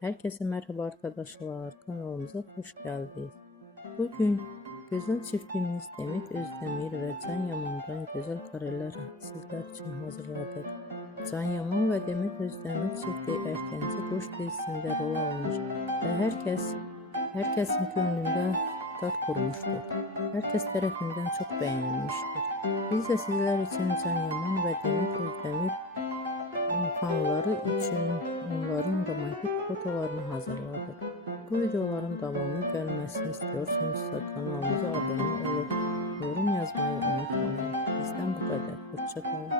Herkese merhaba arkadaşlar, kanalımıza hoş geldiniz. Bugün güzel çiftimiz Demet Özdemir ve Can Yaman'dan güzel kareler sizler için hazırladık. Can Yaman ve Demet Özdemir çifti Erkenci Kuş dizisinde rol almış ve herkesin gönlünde tat kurmuştur. Herkes tarafından çok beğenilmiştir. Biz de sizler için Can Yaman ve Demet Özdemir fanları için onların romantik fotolarını hazırladık. Bu videoların devamı gelmesini istiyorsanızsa kanalımıza abone olup yorum yazmayı unutmayın. Bizden bu kadar. Hoşça kalın.